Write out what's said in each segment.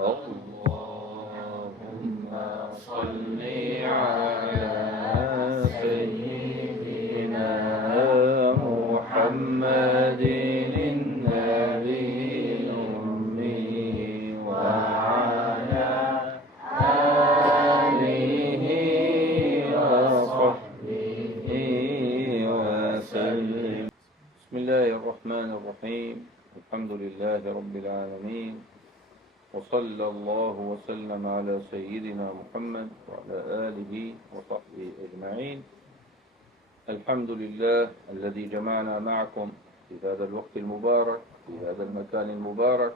اللهم صل على سيدنا محمد النبي الأمي وعلى آله وصحبه وسلم. بسم الله الرحمن الرحيم. الحمد لله رب العالمين، وصلى الله وسلم على سيدنا محمد وعلى آله وصحبه أجمعين. الحمد لله الذي جمعنا معكم في هذا الوقت المبارك في هذا المكان المبارك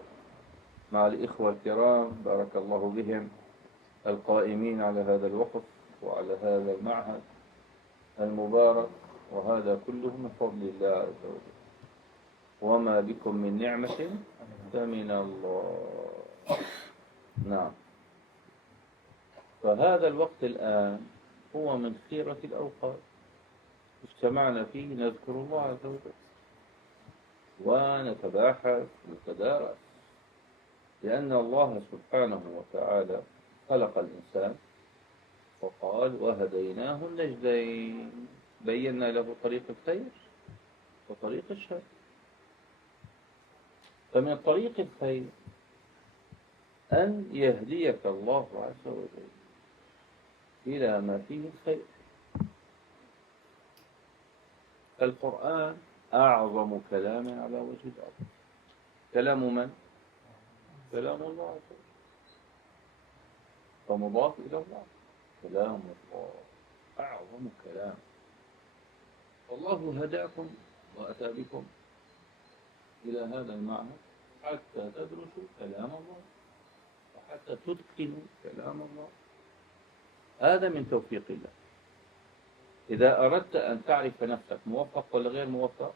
مع الإخوة الكرام، بارك الله بهم، القائمين على هذا الوقت وعلى هذا المعهد المبارك، وهذا كله من فضل الله عز وجل، وما بكم من نعمة فمن الله. نعم، فهذا الوقت الآن هو من خيرة الأوقات اجتمعنا فيه نذكر الله عز وجل ونتباحث ونتدارس، لأن الله سبحانه وتعالى خلق الإنسان وقال وهديناه النجدين، بينا له طريق الخير وطريق الشر. فمن طريق الخير أن يهديك الله عز وجل إلى ما فيه الخير. القرآن أعظم كلام على وجه الأرض. كلام من؟ كلام الله عز وجل، فمضاف إلى الله. كلام الله أعظم كلام. والله هداكم وأتى بكم إلى هذا المعنى حتى تدرسوا كلام الله وحتى تتقنوا كلام الله. هذا من توفيق الله. إذا أردت أن تعرف نفسك موفق ولا غير موفق،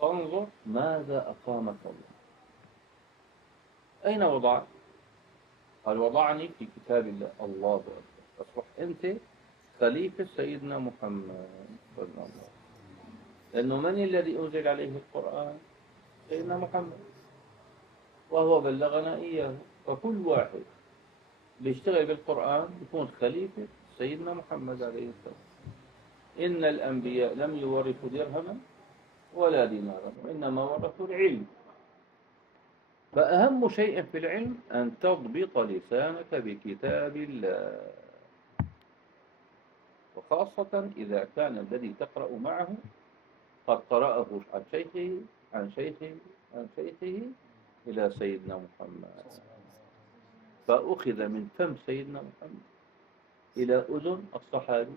فانظر ماذا أقامك الله، أين وضعك؟ قال وضعني في كتاب الله. الله أكبر. أصبح أنت خليفة سيدنا محمد صلى الله عليه وسلم، لأنه من الذي أنزل عليه القرآن؟ سيدنا محمد، وهو بلغنا إياه. فكل واحد بيشتغل بالقرآن يكون خليفة سيدنا محمد عليه السلام. إن الأنبياء لم يورثوا درهما ولا دينارا، وإنما ورثوا العلم. فأهم شيء في العلم أن تضبط لسانك بكتاب الله، وخاصة إذا كان الذي تقرأ معه قد قرأه عن شيخه عن شيخه عن شيخه إلى سيدنا محمد، فأخذ من فم سيدنا محمد إلى أذن الصحابي،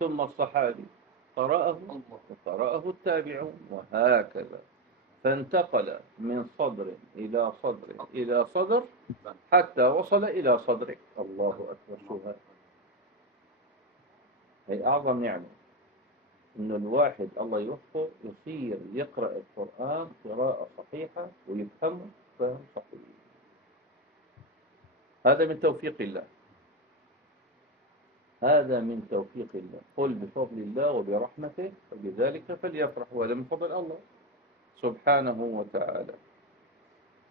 ثم الصحابي قرأه وقرأه التابعون، وهكذا، فانتقل من صدر إلى صدر إلى صدر حتى وصل إلى صدرك. الله أكبر. شو هذا؟ هي أعظم نعمة، إنه الواحد الله يوفقه يصير يقرأ القرآن قراءة صحيحة ويفهمه فهم صحيح. هذا من توفيق الله، هذا من توفيق الله. قل بفضل الله وبرحمته فبذلك فليفرح، وهذا من فضل الله سبحانه وتعالى.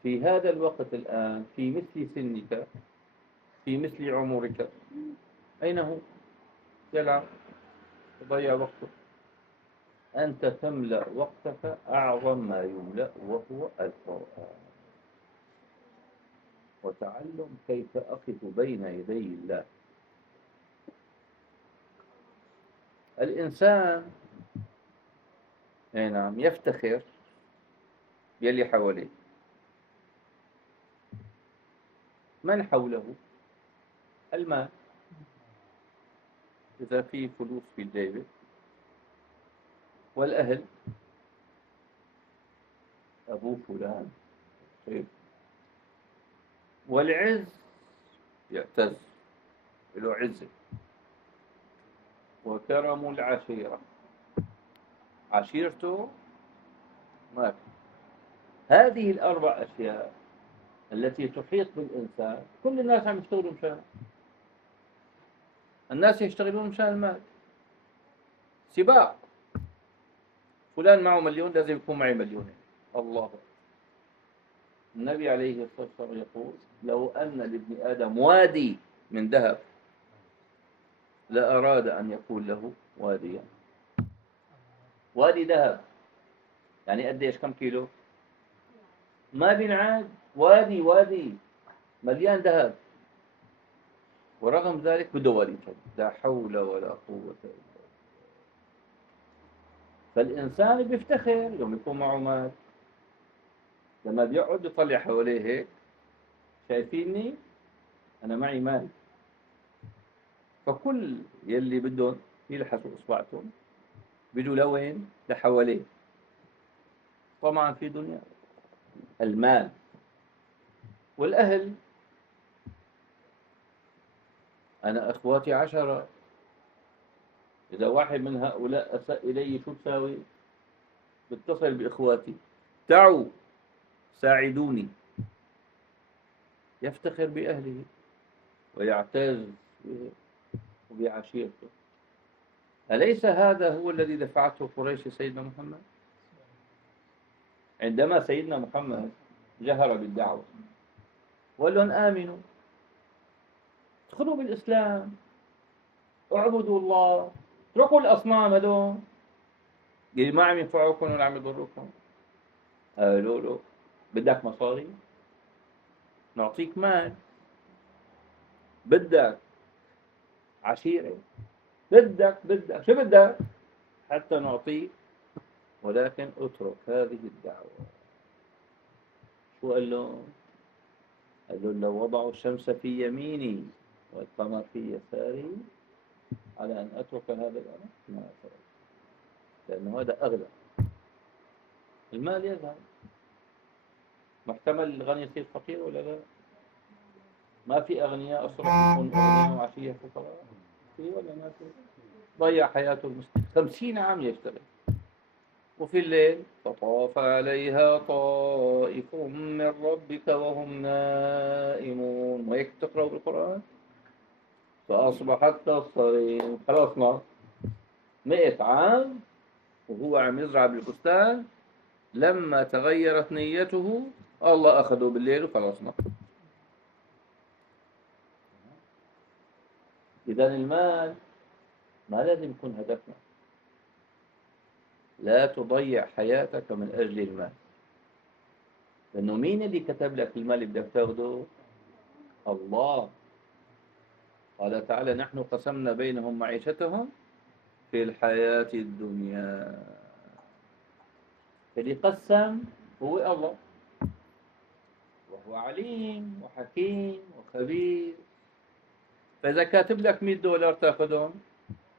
في هذا الوقت الآن في مثل سنك في مثل عمرك، أين هو؟ يلعب يضيع وقته. أنت تملأ وقتك أعظم ما يملأ وهو القرآن، وتعلم كيف أقف بين يدي الله. الإنسان نعم يفتخر يلي حواليه. من حوله؟ المال. إذا في فلوس في الجيب، والأهل، أبو فلان طيب. والعز يعتز له عزة، وكرم العشيرة، عشيرته ما في. هذه الأربع أشياء التي تحيط بالإنسان كل الناس عم يشتغلوا مشان، الناس يشتغلون مشان المال، سباق، فلان معه مليون لازم يكون معي مليونين. الله النبي عليه الصلاة والسلام يقول لو أن لابن آدم وادي من ذهب لأراد أن يكون له واديا. وادي ذهب يعني قديش كم كيلو؟ ما بينعاد. وادي مليان ذهب، ورغم ذلك بده وادي. لا حول ولا قوة إلا بالله. فالإنسان بيفتخر يوم يكون معه مال، لما بيقعد يطلع حواليه هيك، شايفيني أنا معي مال. فكل يلي بدهم يلحسوا إصبعتهم بيجوا لوين؟ لحواليه. طبعا في دنيا المال والأهل. أنا أخواتي 10، إذا واحد من هؤلاء أساء إلي شو تساوي؟ بتصل بإخواتي، تعوا ساعدوني. يفتخر بأهله ويعتز بعشيرته. أليس هذا هو الذي دفعته قريش سيدنا محمد؟ عندما سيدنا محمد جهر بالدعوة وقال لهم آمنوا، ادخلوا بالإسلام، اعبدوا الله، اتركوا الأصنام هذول اللي ما عم ينفعوكم ولا عم يضروكم. قالوا له بدك مصاري؟ نعطيك مال. بدك عشيرة؟ بدك شو بدك حتى نعطيك، ولكن اترك هذه الدعوة. شو قال لهم؟ قال لهم لو وضعوا الشمس في يميني والقمر في يساري على أن أترك هذا الأمر ما أترك، لأنه هذا أغلى. المال يذهب. محتمل الغني يصير فقير ولا لا؟ ما في أغنياء أصبحوا يكونوا أغنياء وعشية فقراء؟ في ولا ما في؟ ضيع حياته المسلم 50 عام يشتغل، وفي الليل فطاف عليها طائف من ربك وهم نائمون. وهيك تقرأوا بالقرآن فأصبحت كالصريم. خلصنا 100 عام وهو عم يزرع بالبستان، لما تغيرت نيته الله أخذه بالليل وخلصنا. إذا المال ما لازم يكون هدفنا. لا تضيع حياتك من أجل المال، لأنه مين اللي كتب لك المال اللي بدك تاخده؟ الله. قال تعالى نحن قسمنا بينهم معيشتهم في الحياة الدنيا. اللي قسم هو الله، وهو عليم وحكيم وخبير. فإذا كاتب لك $100 تاخذهم،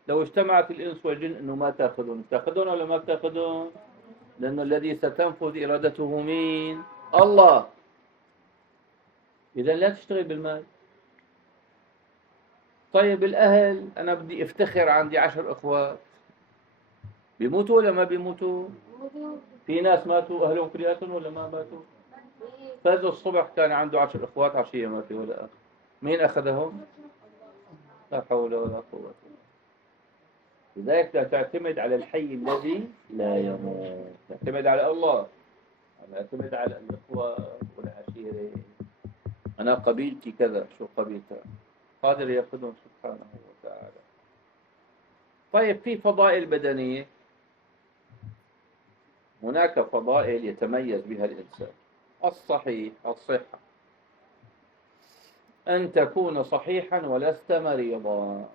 لو اجتمعت الإنس والجن إنه ما تاخذون، تاخذون ولا ما بتاخذون؟ لأنه الذي ستنفذ إرادته مين؟ الله. إذا لا تشتغل بالمال. طيب الأهل، أنا بدي أفتخر عندي 10 أخوات، بيموتوا ولا ما بيموتوا؟ في ناس ماتوا أهلهم كلياتهم ولا ما ماتوا؟ فاز الصبح كان عنده 10 أخوات، عشية ما في ولا أخ. مين أخذهم؟ لا حول ولا قوة. لذلك لا تعتمد على الحي الذي لا يموت، تعتمد على الله. تعتمد على الإخوة والعشيرة. أنا قبيلتي كذا، شو قبيلتك؟ قادر يأخذهم سبحانه وتعالى. طيب في فضائل بدنية، هناك فضائل يتميز بها الإنسان. الصحة، أن تكون صحيحا ولست مريضا.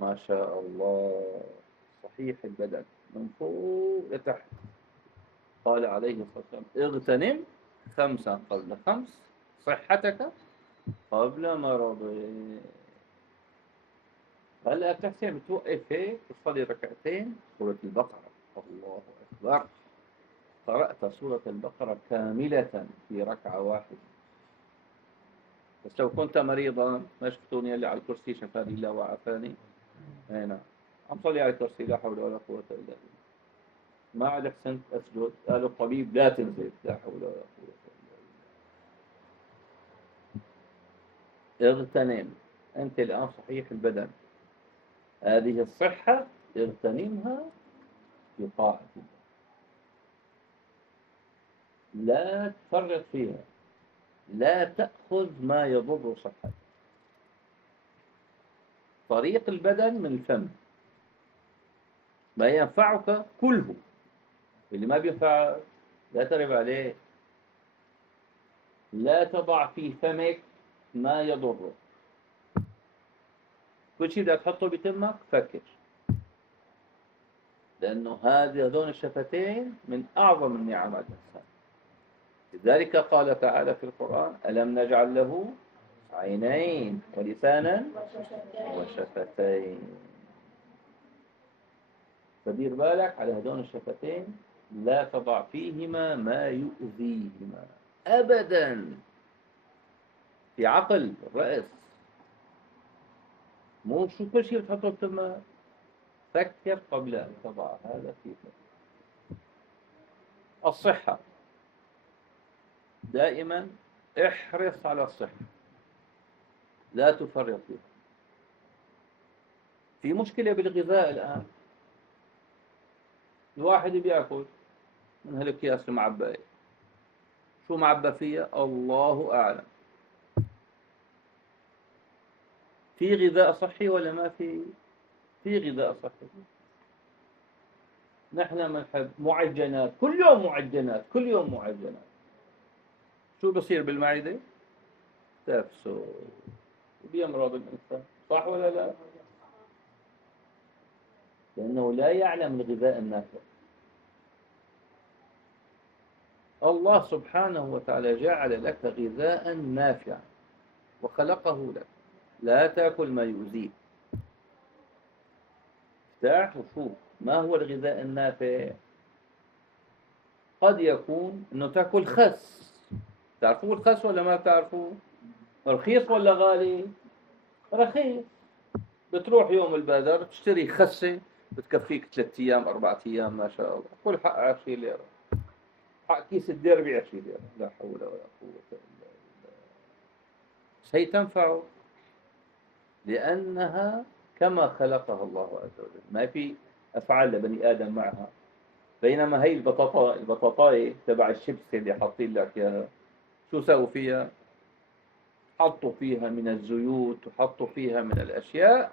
ما شاء الله، صحيح البدن من فوق لتحت. قال عليه الصلاة والسلام اغتنم 5 قبل 5، صحتك قبل مرضك. هلا بتحسن بتوقف هيك تصلي ركعتين سورة البقرة. الله أكبر، قرأت سورة البقرة كاملة في ركعة واحدة. بس لو كنت مريضا، ما شفتوني اللي على الكرسي شفاني الله وعافاني؟ نعم، عم صلي على الكرسي، لا حول ولا قوة إلا بالله. ما عاد أحسنت أسجد، قال الطبيب لا تنزل، لا حول ولا قوة إلا بالله. اغتنم، أنت الآن صحيح البدن، هذه الصحة اغتنمها بطاعة الله. لا تفرط فيها، لا تأخذ ما يضر صحتك. طريق البدن من الفم، ما ينفعك كله، اللي ما بينفع لا ترب عليه. لا تضع في فمك ما يضرك. كل شيء بدك تحطه بتمك فكر، لأنه هذون الشفتين من أعظم النعمات الإنسان. لذلك قال تعالى في القرآن: ألم نجعل له عينين ولسانا وشفتين. فدير بالك على هذون الشفتين، لا تضع فيهما ما يؤذيهما أبدا. في عقل الرأس، مو شو كل شيء بتحطه بتمك. فكر قبل أن تضع هذا في فمك. الصحة، دائما احرص على الصحة، لا تفرط فيها. في مشكلة بالغذاء الآن. الواحد بياكل من هالأكياس المعبأة، شو معبى فيها الله أعلم. في غذاء صحي ولا ما في؟ في غذاء صحي. نحن بنحب معجنات، كل يوم معجنات، كل يوم معجنات. شو بصير بالمعدة؟ تفسد، بيمرض الإنسان، صح ولا لا؟ لأنه لا يعلم الغذاء النافع. الله سبحانه وتعالى جعل لك غذاء نافعا وخلقه لك. لا تأكل ما يؤذيك. افتح وشوف ما هو الغذاء النافع. قد يكون انه تاكل خس. تعرفوا الخس ولا ما بتعرفوه؟ رخيص ولا غالي؟ رخيص. بتروح يوم البادر تشتري خسة بتكفيك 3 أيام 4 أيام ما شاء الله. كل حق 20 ليرة. حق كيس الدربي 20 ليرة. لا حول ولا قوة إلا بالله. بس هي تنفعه لأنها كما خلقها الله عز وجل، ما في أفعال لبني آدم معها. بينما هي البطاطاية تبع الشيبس اللي حاطين لك اياها، شو سووا فيها؟ حطوا فيها من الزيوت وحطوا فيها من الأشياء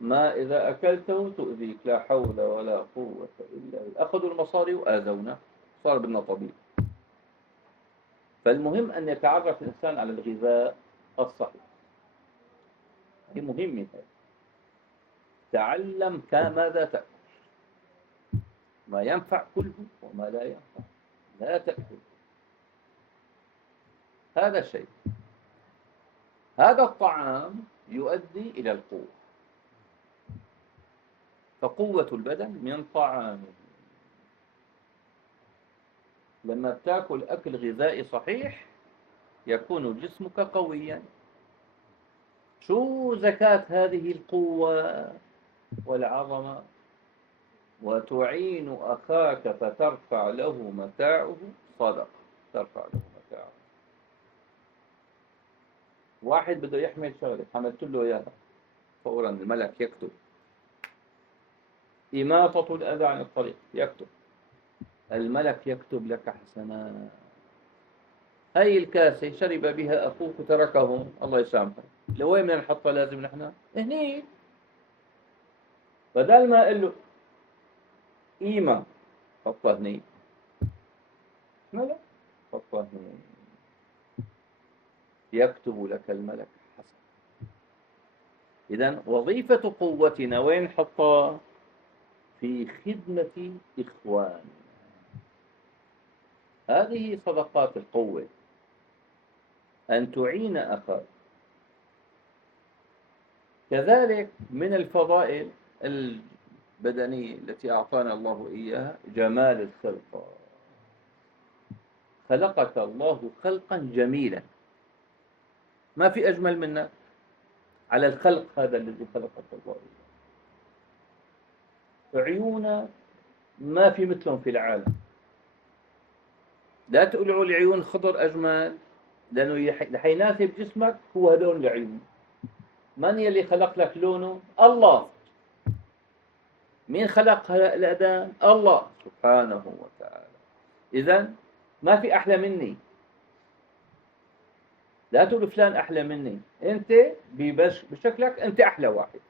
ما إذا أكلته تؤذيك. لا حول ولا قوة إلا بالله. أخذوا المصاري وآذونا، صار بدنا طبيب. فالمهم أن يتعرف الإنسان على الغذاء الصحي. هي مهمة. تعلم ماذا تأكل، ما ينفع كله وما لا ينفع لا تأكل. هذا الشيء، هذا الطعام يؤدي إلى القوة. فقوة البدن من طعامه. لما بتاكل أكل غذائي صحيح يكون جسمك قويا. شو زكاة هذه القوة والعظمة؟ وتعين أخاك فترفع له متاعه صدقة. ترفع له متاعه. واحد بده يحمل شغلة حملت له إياها، فورا الملك يكتب. إماطة الأذى عن الطريق يكتب. الملك يكتب لك حسنات. هاي الكاسة شرب بها أخوك وتركه، الله يسامحه. لوين بدنا نحطها؟ لازم نحن هني. بدل ما أقول له قيمة حطها هني، ملك حطها هني. يكتب لك الملك حسن. إذن وظيفة قوتنا وين نحطها؟ في خدمة إخواننا. هذه صدقات القوة، أن تعين أخاك. كذلك من الفضائل البدنية التي أعطانا الله إياها جمال الخلق. خلقك الله خلقا جميلا، ما في أجمل منك على الخلق هذا الذي خلقك الله إياه. عيونك ما في مثلهم في العالم. لا تقولوا العيون خضر أجمل، لأنه حيناسب جسمك هو هذول العيون. من يلي خلق لك لونه؟ الله. مين خلق الأذان؟ الله سبحانه وتعالى. إذن ما في أحلى مني. لا تقول فلان أحلى مني، أنت بشكلك أنت أحلى واحد.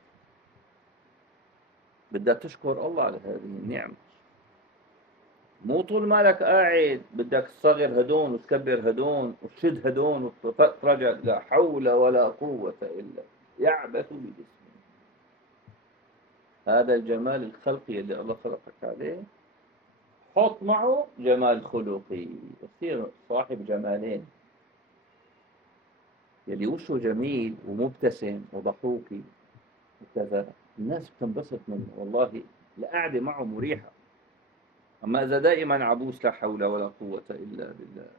بدك تشكر الله على هذه النعمة. مو طول مالك قاعد بدك تصغر هدون وتكبر هدون وتشد هدون وترجع. لا حول ولا قوة إلا يعبث بجسمه. هذا الجمال الخلقي اللي الله خلقك عليه، حط معه جمال خلقي، يصير صاحب جمالين. يلي وشه جميل ومبتسم وضحوكي وكذا، الناس بتنبسط منه والله، القعدة معه مريحة. أما إذا دائما عبوس لا حول ولا قوة إلا بالله،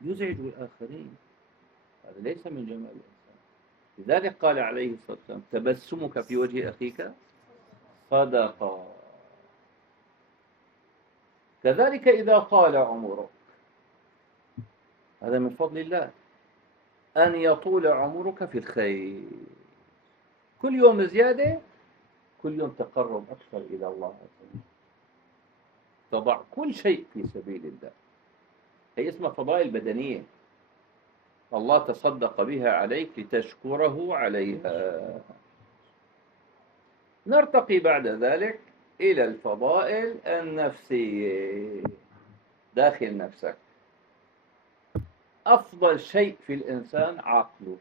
يزعج الآخرين، هذا ليس من جمال الإنسان. لذلك قال عليه الصلاة والسلام: تبسمك في وجه أخيك صدقة. كذلك إذا قال عمرك، هذا من فضل الله، أن يطول عمرك في الخير. كل يوم زيادة، كل يوم تقرب أكثر إلى الله عز وجل. تضع كل شيء في سبيل الله. هي اسمها فضائل بدنية، الله تصدق بها عليك لتشكره عليها. نرتقي بعد ذلك إلى الفضائل النفسية داخل نفسك. أفضل شيء في الإنسان عقله.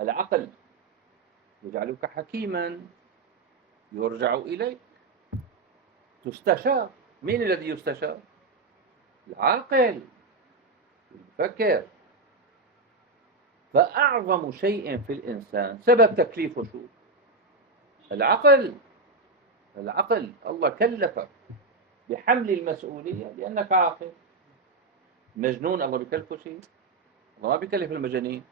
العقل يجعلك حكيما، يرجع إليك، تستشار. مين الذي يستشار؟ العاقل، يفكر. فأعظم شيء في الإنسان سبب تكليفه شو؟ العقل. العقل، الله كلفك بحمل المسؤولية لأنك عاقل. مجنون الله بكلفه شيء؟ الله ما بيكلف المجانين،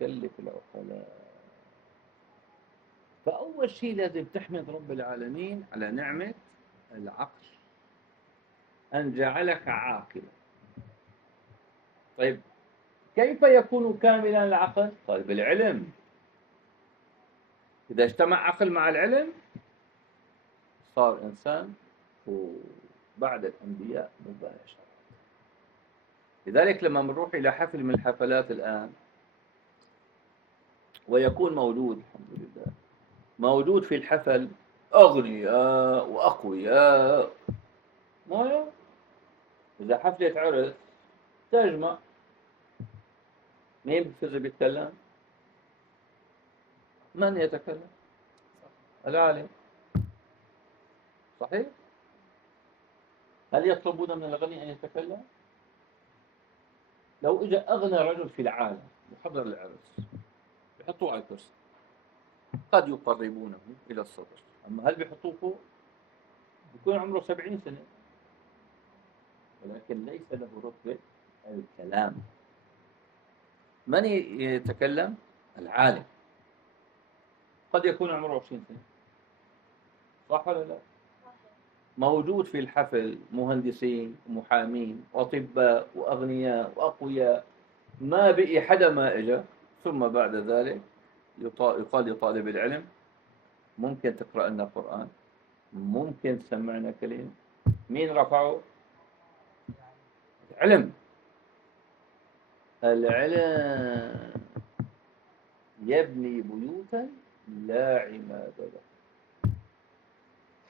بيكلف العقلاء. فأول شيء لازم تحمد رب العالمين على نعمة العقل، أن جعلك عاقلا. طيب كيف يكون كاملا العقل؟ طيب بالعلم. إذا اجتمع عقل مع العلم صار إنسان بعد الأنبياء مباشرة. لذلك لما بنروح إلى حفل من الحفلات الآن، ويكون موجود الحمد لله موجود في الحفل أغنياء وأقوياء، ما إذا حفلة عرس تجمع، مين بيفوز بيتكلم؟ من يتكلم؟ العالم. صحيح؟ هل يطلبون من الغني أن يتكلم؟ لو إجا أغنى رجل في العالم وحضر العرس بيحطوه على الكرسي، قد يقربونه إلى الصدر، أما هل بيحطوه فوق؟ بيكون عمره 70 سنة، ولكن ليس له رتبة الكلام. من يتكلم؟ العالم. قد يكون عمره 20 سنة، صح ولا لا؟ موجود في الحفل مهندسين ومحامين وأطباء وأغنياء وأقوياء، ما بقي حدا ما إجا. ثم بعد ذلك يقال لطالب العلم: ممكن تقرأ لنا قرآن؟ ممكن تسمعنا كلمة؟ مين رفعه؟ العلم. العلم يبني بيوتا لا عماد له،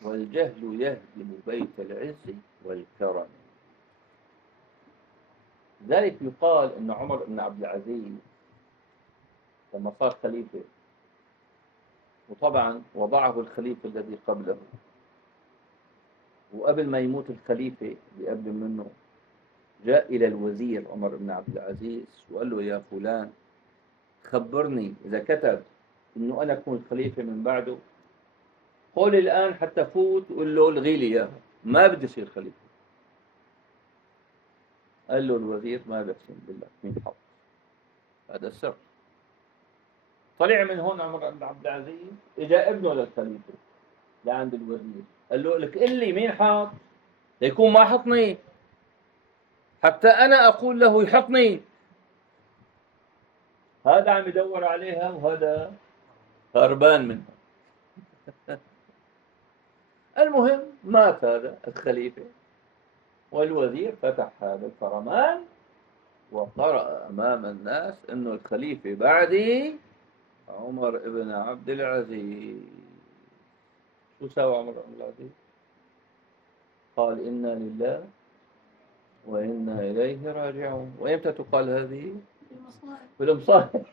والجهل يهدم بيت العز والكرم. لذلك يقال أن عمر بن عبد العزيز لما صار خليفة، وطبعا وضعه الخليفة الذي قبله، وقبل ما يموت الخليفة اللي قبل منه جاء إلى الوزير عمر بن عبد العزيز وقال له: يا فلان، خبرني إذا كتب إنه أنا أكون خليفة من بعده، قول الآن حتى فوت وقول له الغي لي إياه، ما بدي أصير خليفة. قال له الوزير: ما بحسن بالله، مين حط هذا السر؟ طلع من هون عمر بن عبد العزيز، اجى ابنه للخليفة لعند الوزير، قال له: لك قل لي مين حاط، ليكون ما حطني حتى أنا أقول له يحطني. هذا عم يدور عليها وهذا هربان منها. المهم مات هذا الخليفة، والوزير فتح هذا الفرمان وقرأ أمام الناس أنه الخليفة بعدي عمر بن عبد العزيز. شو سوى عمر بن العزيز؟ قال إنا لله وإنا إليه راجعون. وإمتى تقال هذه؟ في المصائب.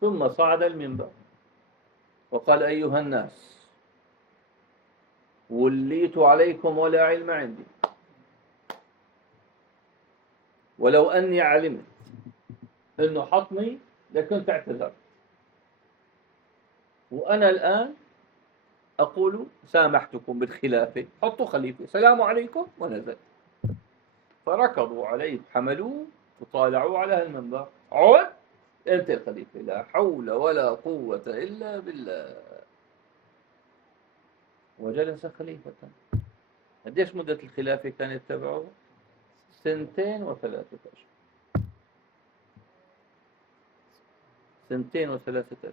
ثم صعد المنبر وقال أيها الناس وليت عليكم ولا علم عندي، ولو أني علمت أنه حطني لكنت اعتذرت، وأنا الآن أقول سامحتكم بالخلافة، حطوا خليفة، سلام عليكم، ونزل. فركضوا عليه، حملوه وطالعوا على المنبر، عود أنت الخليفة، لا حول ولا قوة إلا بالله. وجلس خليفة. قديش مدة الخلافة كانت تبعه؟ 2 و3 أشهر. 2 و3 أشهر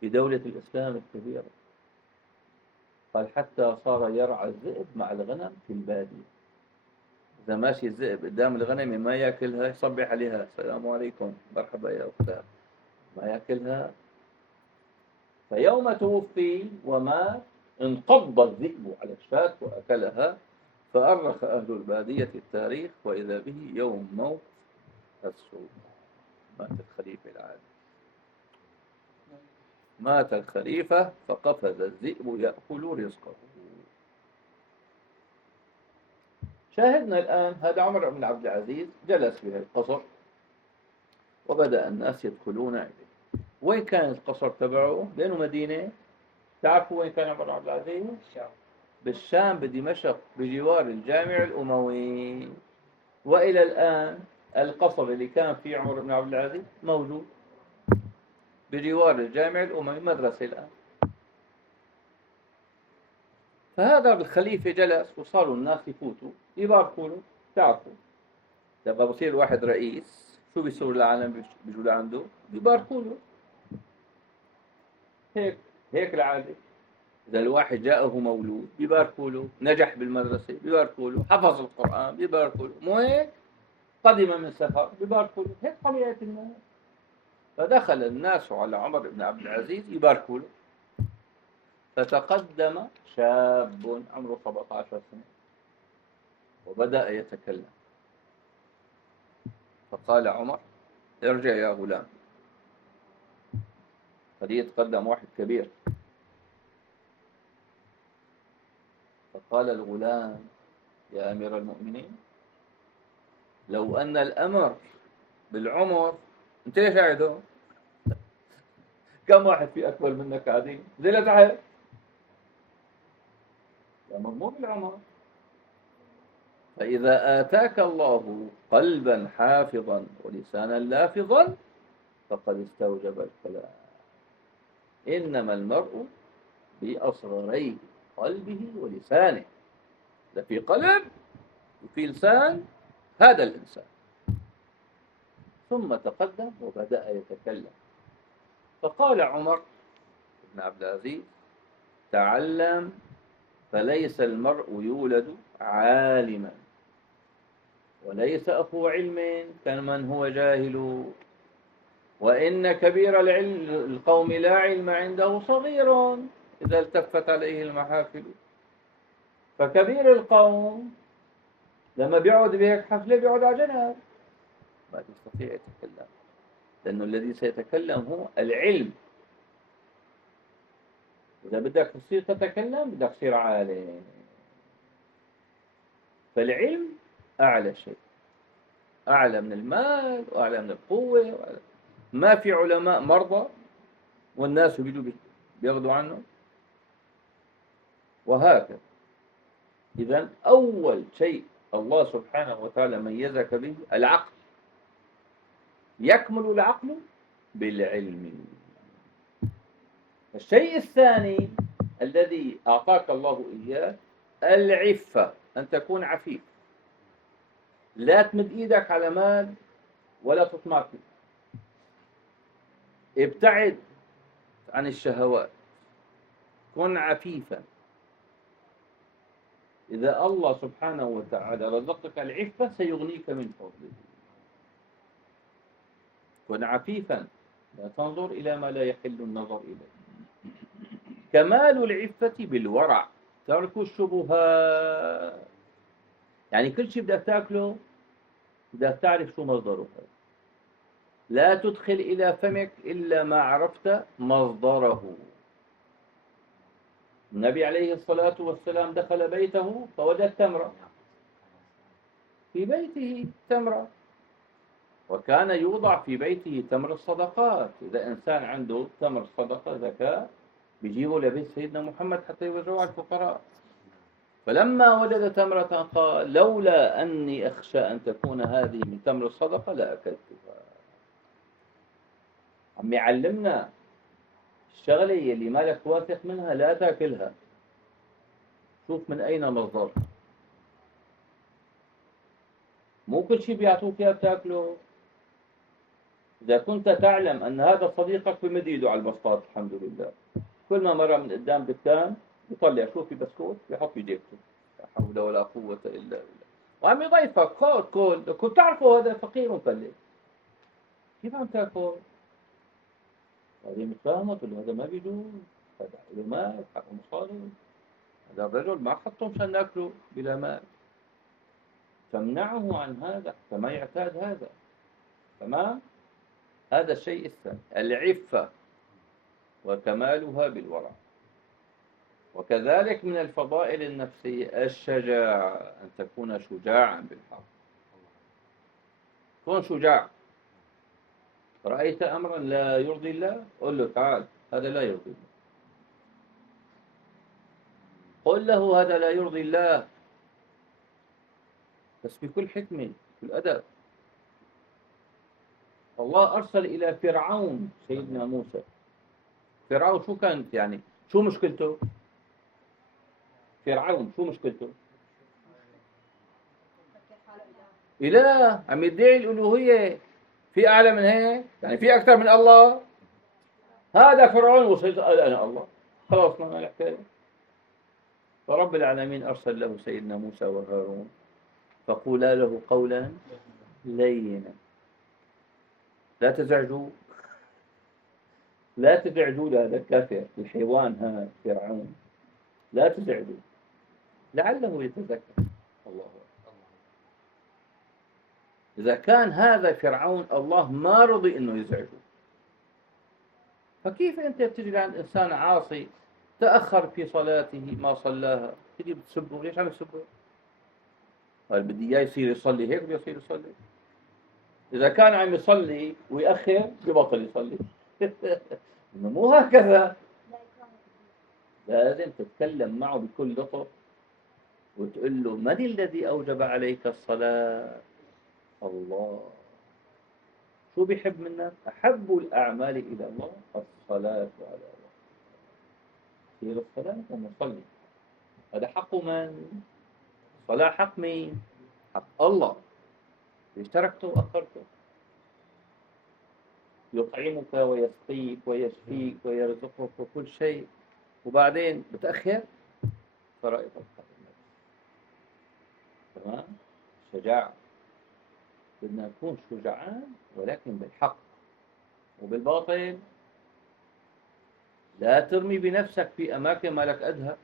في دولة الإسلام الكبيرة. قال حتى صار يرعى الذئب مع الغنم في البادية. إذا ماشي الذئب قدام الغنم ما يأكلها، يصبح عليها السلام عليكم مرحبا يا أختها، ما يأكلها. فيوم توفي ومات انقض الذئب على الشاة وأكلها. فأرخ أهل البادية التاريخ وإذا به يوم موت السلطان. مات الخليفة العادل، مات الخليفة فقفز الذئب يأكل رزقه. شاهدنا الآن هذا عمر بن عبد العزيز جلس في القصر وبدأ الناس يدخلون إليه. وين كان القصر تبعه؟ لأنه مدينة. تعرفوا وين كان عمر بن عبد العزيز؟ بالشام، بدمشق، بجوار الجامع الأموي. وإلى الآن القصر اللي كان فيه عمر بن عبد العزيز موجود بجوار الجامع الأموي، مدرسة الآن. فهذا الخليفة جلس وصاروا الناس يفوتوا يباركوا له. تعرفوا لما بصير واحد رئيس شو بيصير العالم بيجوا لعنده بيباركوا له. هيك العادة. إذا الواحد جاءه مولود بيباركوا له، نجح بالمدرسة بيباركوا له، حفظ القرآن بيباركوا له، مو هيك؟ قدم من سفر بيباركوا له. هيك طبيعة الناس. فدخل الناس على عمر بن عبد العزيز يباركوا له. فتقدم شاب عمره 17 سنة وبدأ يتكلم. فقال عمر ارجع يا غلام. قد يتقدم واحد كبير. فقال الغلام يا أمير المؤمنين لو أن الأمر بالعمر، أنت ليش قاعد هون؟ كم واحد في أكبر منك قاعدين؟ زي لتحت. الأمر مو بالعمر. فإذا آتاك الله قلبا حافظا ولسانا لافظا فقد استوجب الكلام. إنما المرء بأصغري قلبه ولسانه. ده في قلب وفي لسان هذا الإنسان. ثم تقدم وبدأ يتكلم. فقال عمر بن عبد العزيز تعلم فليس المرء يولد عالما وليس أخو علم كمن هو جاهل، وإن كبير القوم لا علم عنده صغير إذا التفت عليه المحافل. فكبير القوم لما بيقعد بهيك حفلة بيقعد على جنب ما يستطيع يتكلم، لأنه الذي سيتكلم هو العلم. إذا بدك تصير تتكلم بدك تصير عالم. فالعلم أعلى شيء، أعلى من المال وأعلى من القوة ما في علماء مرضى والناس بيجوا بياخذوا عنه وهكذا. إذن أول شيء الله سبحانه وتعالى ميزك به العقل. يكمل العقل بالعلم. الشيء الثاني الذي أعطاك الله إياه العفة، أن تكون عفيف. لا تمد إيدك على مال ولا تطمع فيه. ابتعد عن الشهوات. كن عفيفا. إذا الله سبحانه وتعالى رزقك العفة سيغنيك من فضله. كن عفيفا، لا تنظر إلى ما لا يحل النظر إليه. كمال العفة بالورع، ترك الشبهات. يعني كل شيء بدك تاكله بدك تعرف شو مصدره. لا تدخل إلى فمك إلا ما عرفت مصدره. النبي عليه الصلاة والسلام دخل بيته فوجد تمرة، في بيته تمرة، وكان يوضع في بيته تمر الصدقات. إذا إنسان عنده تمر صدقة زكاة بيجيبه لبيت سيدنا محمد حتى يوزعوه على الفقراء. فلما وجد تمرة قال لولا أني أخشى أن تكون هذه من تمر الصدقة لأكلتها. عم يعلمنا الشغلة اللي مالك واثق منها لا تاكلها، شوف من أين مصدرها. مو كل شيء بيعطوك إياه بتاكله. إذا كنت تعلم أن هذا صديقك بمد إيده على البسطات الحمد لله، كل ما مر من قدام دكان يطلع شو في بسكوت يحط في جيبته، لا حول ولا قوة إلا بالله، وعم يضيفك خذ كل. كنت تعرفوا هذا فقير مفلس، كيف عم تاكل؟ هذه متفاهمة تقول له هذا ما بيجوز، هذا له مال حقه مصاري، هذا الرجل ما حطه مشان ناكله بلا مال. تمنعه عن هذا فما يعتاد هذا. تمام. هذا الشيء الثاني العفة وكمالها بالورع. وكذلك من الفضائل النفسية الشجاعة، أن تكون شجاعا بالحق. كن شجاع. رأيت أمرا لا يرضي الله قل له تعال هذا لا يرضي الله، قل له هذا لا يرضي الله، بس بكل حكمة بالأدب. الله أرسل إلى فرعون سيدنا موسى. فرعون شو كانت يعني شو مشكلته؟ فرعون شو مشكلته؟ إله، عم يدعي الألوهية. في أعلى من هيك؟ يعني في أكثر من الله؟ هذا فرعون وصلت قال أنا الله، خلاص ما الحكاية. فرب العالمين أرسل له سيدنا موسى وهارون فقولا له قولا لينا. لا تزعجوا، لا تزعجوا لهذا الكافر الحيوان هذا فرعون، لا تزعجوا لعله يتذكر. الله أكبر. إذا كان هذا فرعون الله ما رضي إنه يزعجه، فكيف أنت بتجي عند إنسان عاصي تأخر في صلاته ما صلاها تجي بتسبه؟ ليش عم تسبه؟ قال بدي إياه يصير يصلي هيك بده يصير يصلي. إذا كان عم يصلي ويأخر ببطل يصلي. إنه مو هكذا. لازم تتكلم معه بكل لطف وتقول له من الذي أوجب عليك الصلاة؟ الله. شو بيحب منك؟ أحب الأعمال إلى الله الصلاة على الله. هي الصلاة ونصلي، هذا حق من؟ الصلاة حق مين؟ حق الله. ليش تركته وأخرته؟ يطعمك ويسقيك ويشفيك ويرزقك وكل شيء، وبعدين بتأخر فرائض النفس. تمام. شجاعة، بدنا نكون شجعان ولكن بالحق وبالباطل. لا ترمي بنفسك في أماكن ما لك أدهى.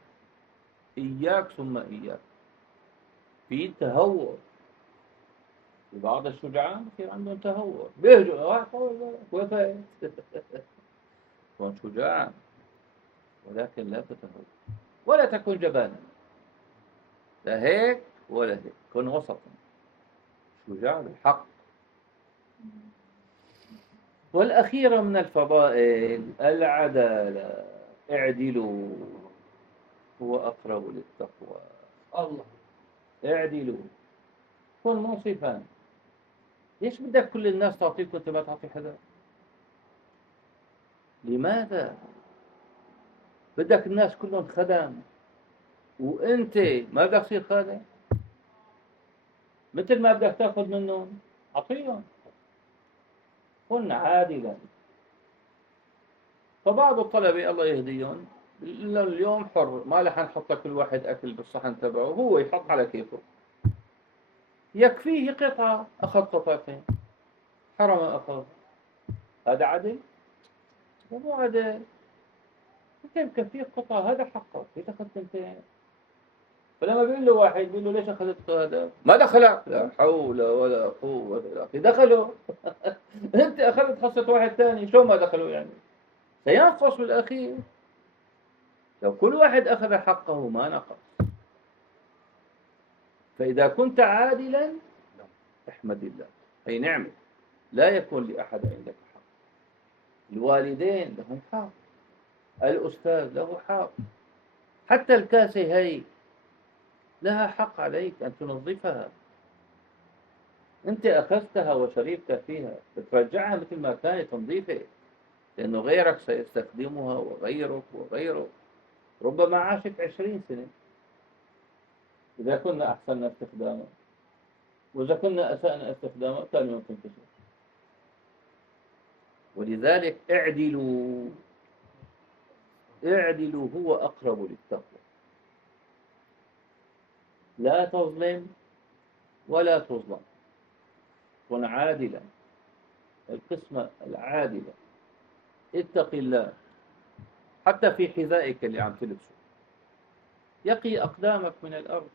إياك ثم إياك. في تهور، في بعض الشجعان يصير عندهم تهور بيهجوا واحد وفاة. كن شجاعا ولكن لا تتهور ولا تكن جبانا، لا هيك ولا هيك، كن وسطا شجاع بالحق. والأخيرة من الفضائل العدالة، اعدلوا هو أقرب للتقوى. الله. اعدلوا، كن منصفا. ليش بدك كل الناس تعطيك وانت ما تعطي حدا؟ لماذا بدك الناس كلهم خدم وانت ما بدك تصير خادم؟ مثل ما بدك تاخذ منهم اعطيهم. كن عادلا. فبعض الطلبة الله يهديهم اليوم حر، ما لح نحط لكل واحد أكل بالصحن تبعه، هو يحط على كيفه، يكفيه قطعة، أخذ قطعتين، حرم أخذ. هذا عدل؟ مو عدل. أنت مكفيه قطعة، هذا حقك، ليش أخذت ثنتين؟ فلما بيقول له واحد، بيقول له ليش أخذت هذا؟ ما دخلك. لا حول ولا قوة إلا بالله. دخلوا. أنت أخذت حصة واحد ثاني، شو ما دخلوا يعني؟ سينقص بالأخير. لو كل واحد أخذ حقه ما نقص. فإذا كنت عادلا احمد الله، أي نعمة، لا يكون لأحد عندك حق. الوالدين لهم حق، الأستاذ له حق، حتى الكاسة هي لها حق عليك أن تنظفها. أنت أخذتها وشربت فيها، بترجعها مثل ما كانت نظيفة، لأنه غيرك سيستخدمها، وغيرك وغيرك، ربما عاشت 20 سنة إذا كنا أحسننا استخدامها، وإذا كنا أسأنا استخدامها كان يمكن تشرب. ولذلك اعدلوا، اعدلوا هو أقرب للتقوى. لا تظلم ولا تظلم، كن عادلا، القسمة العادلة. اتق الله حتى في حذائك اللي عم تلبسه، يقي أقدامك من الأرض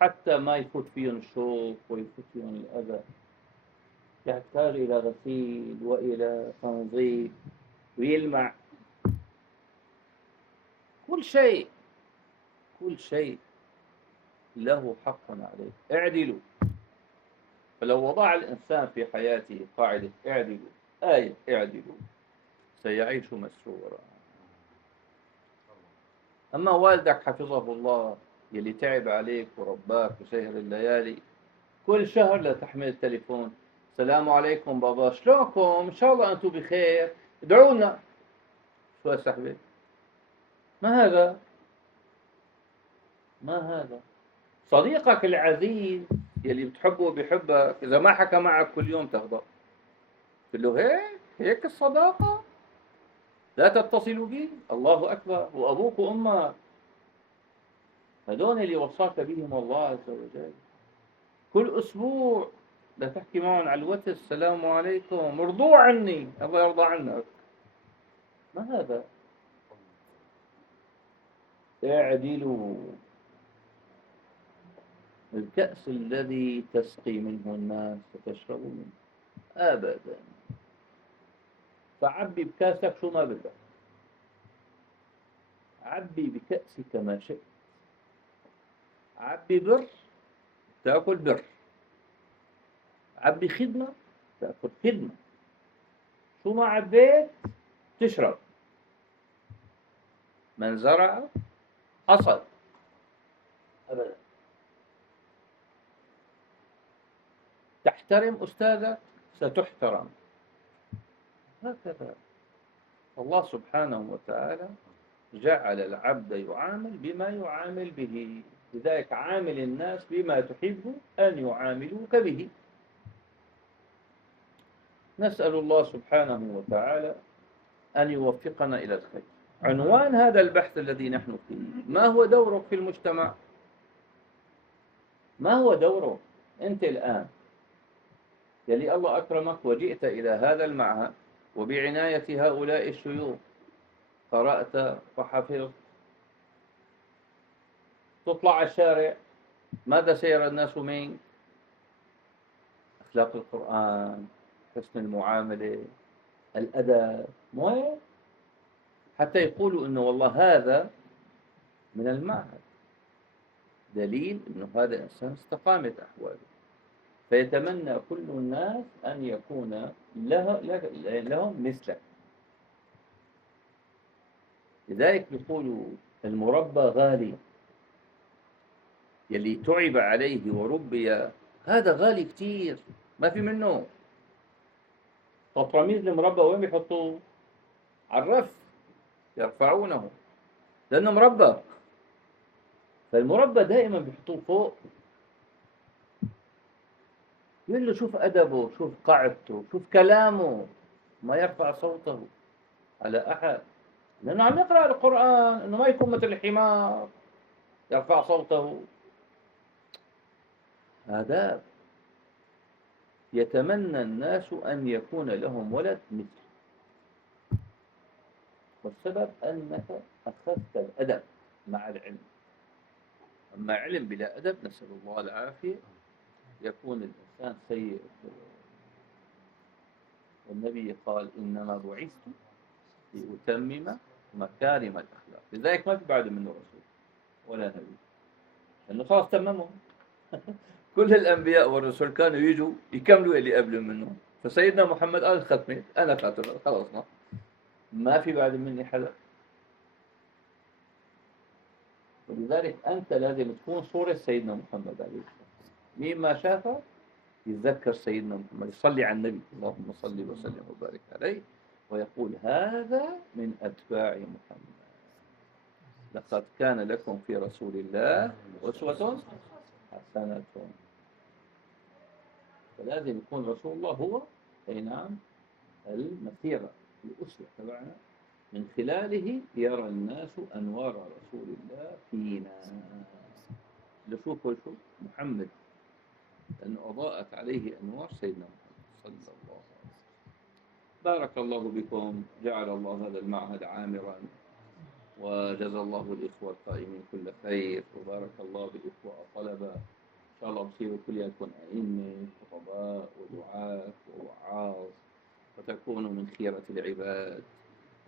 حتى ما يفوت فيهم الشوك ويفوت فيهم الأذى، يحتاج إلى غسيل وإلى تنظيف ويلمع. كل شيء، كل شيء له حق عليه. اعدلوا. فلو وضع الإنسان في حياته قاعدة اعدلوا، آية اعدلوا، سيعيش مسرورا. أما والدك حفظه الله يلي تعب عليك ورباك وسهر الليالي، كل شهر لا تحمل التليفون، السلام عليكم بابا، شلونكم؟ إن شاء الله أنتم بخير، ادعوا لنا. شو هالسحبة؟ ما هذا؟ ما هذا؟ صديقك العزيز يلي بتحبه وبيحبك إذا ما حكى معك كل يوم تغضب، تقول له هيك الصداقة؟ لا تتصلوا بي؟ الله أكبر. وأبوك وأمك هذول اللي وصاك بهم الله عز وجل، كل أسبوع لا تحكي معهم على الواتس السلام عليكم، ارضوا عني، الله يرضى عنك. ما هذا؟ اعدلوا. الكأس الذي تسقي منه الناس فتشرب منه أبدا. فعبي بكاسك شو ما بدك، عبي بكأسك ما شئت. عبي بر تأكل بر، عبي خدمة تأكل خدمة، شو ما عبيت تشرب. من زرع حصد أبدا. تحترم أستاذك ستحترم. هكذا الله سبحانه وتعالى جعل العبد يعامل بما يعامل به، لذلك عامل الناس بما تحب أن يعاملوك به. نسأل الله سبحانه وتعالى أن يوفقنا إلى الخير. عنوان هذا البحث الذي نحن فيه: ما هو دورك في المجتمع؟ ما هو دورك أنت الآن يلي الله أكرمك وجئت إلى هذا المعهد وبعناية هؤلاء الشيوخ قرأت وحفظت، تطلع على الشارع ماذا سيرى الناس منك؟ أخلاق القرآن، حسن المعاملة، الأدب، مو حتى يقولوا إنه والله هذا من المعهد، دليل إنه هذا إنسان استقامت أحواله. فيتمنى كل الناس أن يكون لهم مثلك. لذلك بيقولوا المربى غالي، يلي تعب عليه وربي هذا غالي كتير، ما في منه. طبرميز المربى وين بيحطوه؟ على الرف يرفعونه لأنه مربى. فالمربى دائما بيحطوه فوق. يقول له شوف أدبه، شوف قاعدته، شوف كلامه، ما يرفع صوته على أحد. لأنه عم يقرأ القرآن، إنه ما يكون مثل الحمار يرفع صوته. هذا يتمنى الناس أن يكون لهم ولد مثل، والسبب أنك أخذت الأدب مع العلم. أما علم بلا أدب نسأل الله العافية يكون الإنسان سيء. والنبي قال إنما بعثت لأتمم مكارم الأخلاق، لذلك ما في بعد منه رسول ولا نبي، لأنه خلاص تممهم. كل الأنبياء والرسل كانوا يجوا يكملوا اللي قبل منهم، فسيدنا محمد قال ختمت أنا خاتم خلاص، ما في بعد مني حدا. ولذلك أنت لازم تكون صورة سيدنا محمد عليه السلام. مين ما شافه يتذكر سيدنا محمد، يصلي على النبي اللهم صل وسلم وبارك عليه، ويقول هذا من أتباع محمد، لقد كان لكم في رسول الله أسوة حسنة. فلازم يكون رسول الله هو أي نعم المسيرة الأسوة تبعنا، من خلاله يرى الناس أنوار رسول الله فينا. لشوفوا شو محمد، لأنه أضاءت عليه أنوار سيدنا محمد صلى الله عليه وسلم. بارك الله بكم، جعل الله هذا المعهد عامرا، وجزى الله الإخوة القائمين كل خير، وبارك الله بالإخوة الطلبة. إن شاء الله بصيروا كلياتكم أئمة خطباء ودعاة ووعاظ، وتكونوا من خيرة العباد،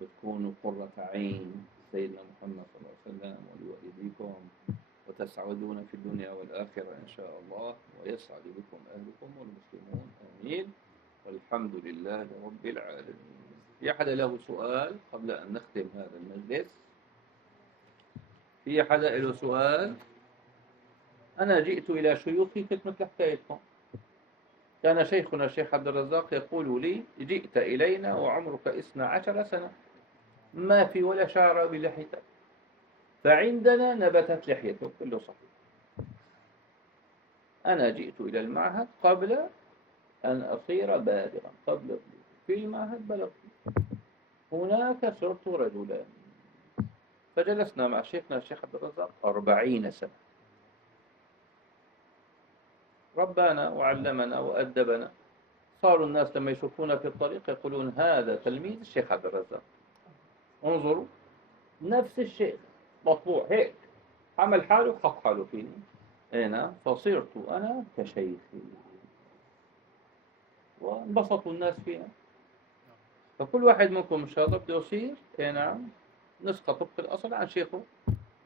وتكونوا قرة عين سيدنا محمد صلى الله عليه وسلم ولوالديكم، وتسعدون في الدنيا والآخرة إن شاء الله، ويسعد بكم أهلكم والمسلمون آمين، والحمد لله رب العالمين. في حدا له سؤال قبل أن نختم هذا المجلس؟ في حدا له سؤال؟ أنا جئت إلى شيوخي كنت مثل حكايتكم، كان شيخنا الشيخ عبد الرزاق يقول لي جئت إلينا وعمرك 12 سنة ما في ولا شعر بلحيتك، فعندنا نبتت لحيته. كله صحيح. أنا جئت إلى المعهد قبل أن أصير بالغا، قبل في المعهد بلغت، هناك صرت رجلا. فجلسنا مع شيخنا الشيخ عبد الرزاق 40 سنة، ربانا وعلمنا وأدبنا. صاروا الناس لما يشوفونا في الطريق يقولون هذا تلميذ الشيخ عبد الرزاق. انظروا، نفس الشيء مطبوع هيك، عمل حاله وحط حاله فيني أنا، فصرت أنا كشيخي، وانبسطوا الناس فينا. فكل واحد منكم إن شاء الله بده يصير نعم نسخة طبق الأصل عن شيخه.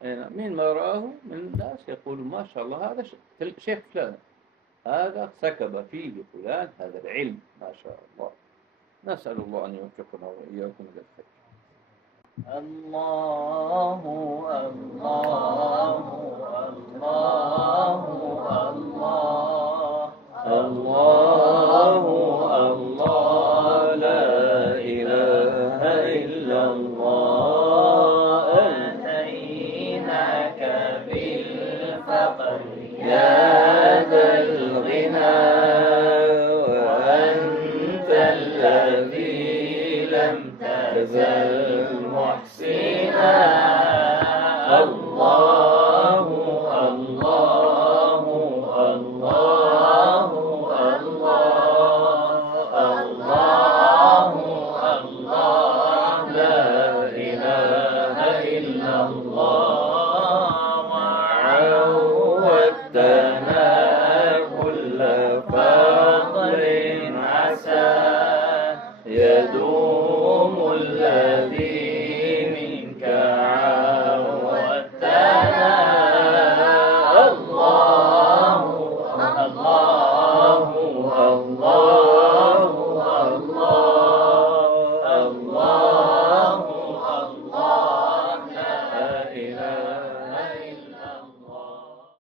نعم، مين ما رآه من الناس يقول ما شاء الله هذا شيخ فلان، هذا سكب فيه فلان هذا العلم ما شاء الله. نسأل الله أن يوفقنا وإياكم للخير. الله الله الله الله الله الله، لا إله إلا الله. أتيناك بالفقر يا ذا الغنى، وأنت الذي لم تزل محسنا. الله الله الله الله الله الله، لا إله إلا الله.